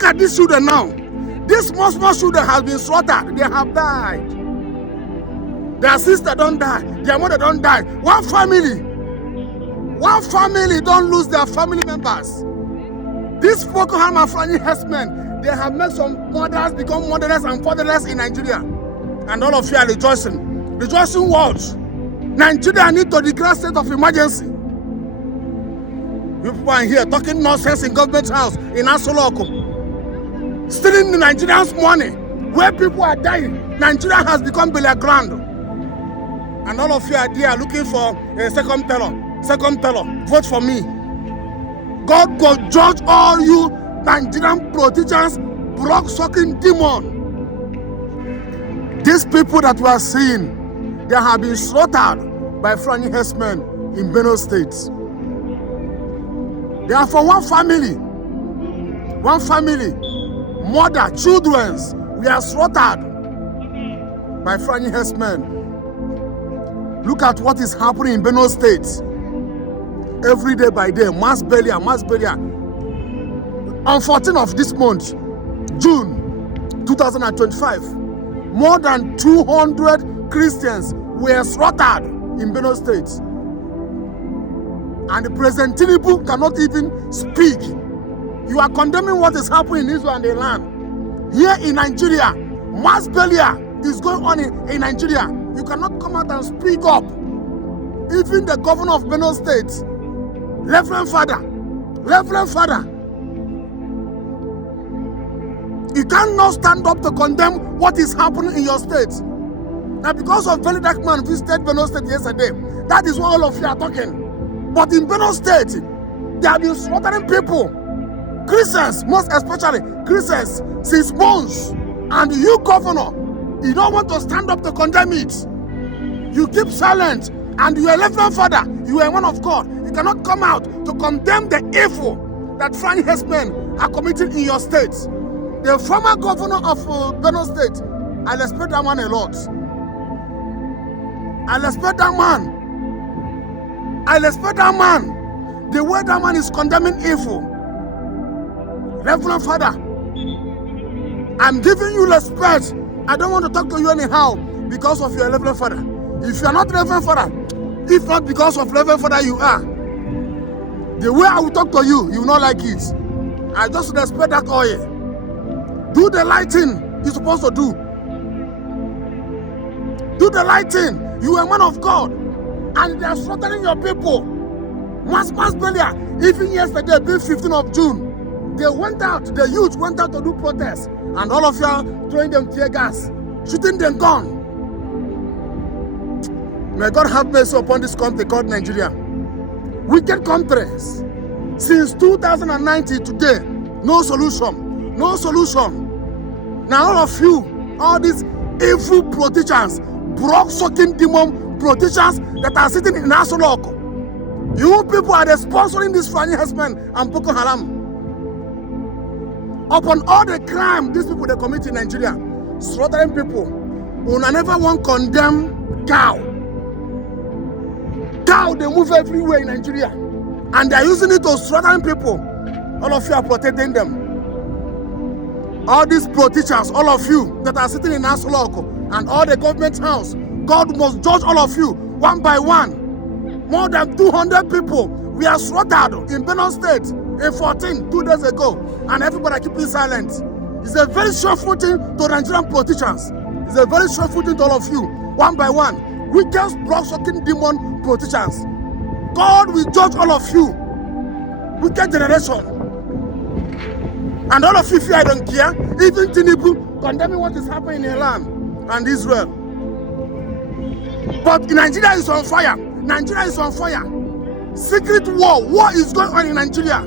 Look at these children now. These small children have been slaughtered. They have died. Their sister don't die. Their mother don't die. One family don't lose their family members. These Boko Haram and Fulani herdsmen, they have made some mothers become motherless and fatherless in Nigeria. And all of you are rejoicing. Rejoicing what? Nigeria need to declare state of emergency. You people are here talking nonsense in government house in Asoloko, stealing the Nigerians' money where people are dying. Nigeria has become battleground. And all of you are there looking for a second terror. Vote for me. God will judge all you Nigerian politicians, blood-sucking demon. These people that we are seeing, they have been slaughtered by Fulani herdsmen in Benue State. They are for one family, mother, children, we are slaughtered by Fulani herdsmen. Look at what is happening in Benue State. Every day by day, mass burial. On 14th of this month, June 2025, more than 200 Christians were slaughtered in Benue State. And the President Tinubu cannot even speak. You are condemning what is happening in Israel and the land. Here in Nigeria, mass burial is going on in Nigeria. You cannot come out and speak up. Even the governor of Benue State, Reverend Father, you cannot stand up to condemn what is happening in your state. Now, because of very dark man visited Benue State yesterday, that is what all of you are talking. But in Benue State, they have been slaughtering people, Christians, most especially Christians, since months. And you, governor, you don't want to stand up to condemn it. You keep silent, and you are Reverend Father, you are a man of God. You cannot come out to condemn the evil that Fulani herdsmen are committing in your state. The former governor of Benue State, I respect that man a lot. I respect that man. The way that man is condemning evil. Reverend Father, I'm giving you respect. I don't want to talk to you anyhow because of your Reverend Father. If you are not Reverend Father, if not because of Reverend Father you are, the way I will talk to you, you will not like it. I just respect that oil. Do the lighting you're supposed to do. Do the lighting. You are a man of God. And they are slaughtering your people. Mass burial. Even yesterday, being 15th of June, they went out, the youth went out to do protests. And all of you are throwing them tear gas, shooting them gun. May God have mercy upon this country called Nigeria. Wicked countries. Since 2019 today, no solution. Now all of you, all these evil politicians, blood-sucking demon politicians that are sitting in Asoloko, you people are the sponsoring these Fulani herdsmen and Boko Haram. Upon all the crime these people they commit in Nigeria, slaughtering people, we will never want condemn cow. Cow, they move everywhere in Nigeria, and they are using it to slaughtering people. All of you are protecting them. All these politicians, all of you that are sitting in Asoloko and all the government house, God must judge all of you one by one. More than 200 people we are slaughtered in Benue State in 2 days ago, and everybody keeping silent. It's a very shameful thing to Nigerian politicians. It's a very shameful thing to all of you, one by one. Wicked, blood-sucking demon politicians. God will judge all of you. Wicked generation. And all of you fear, I don't care. Even Tinubu condemning what is happening in Iran and Israel. But Nigeria is on fire. Secret war. War is going on in Nigeria.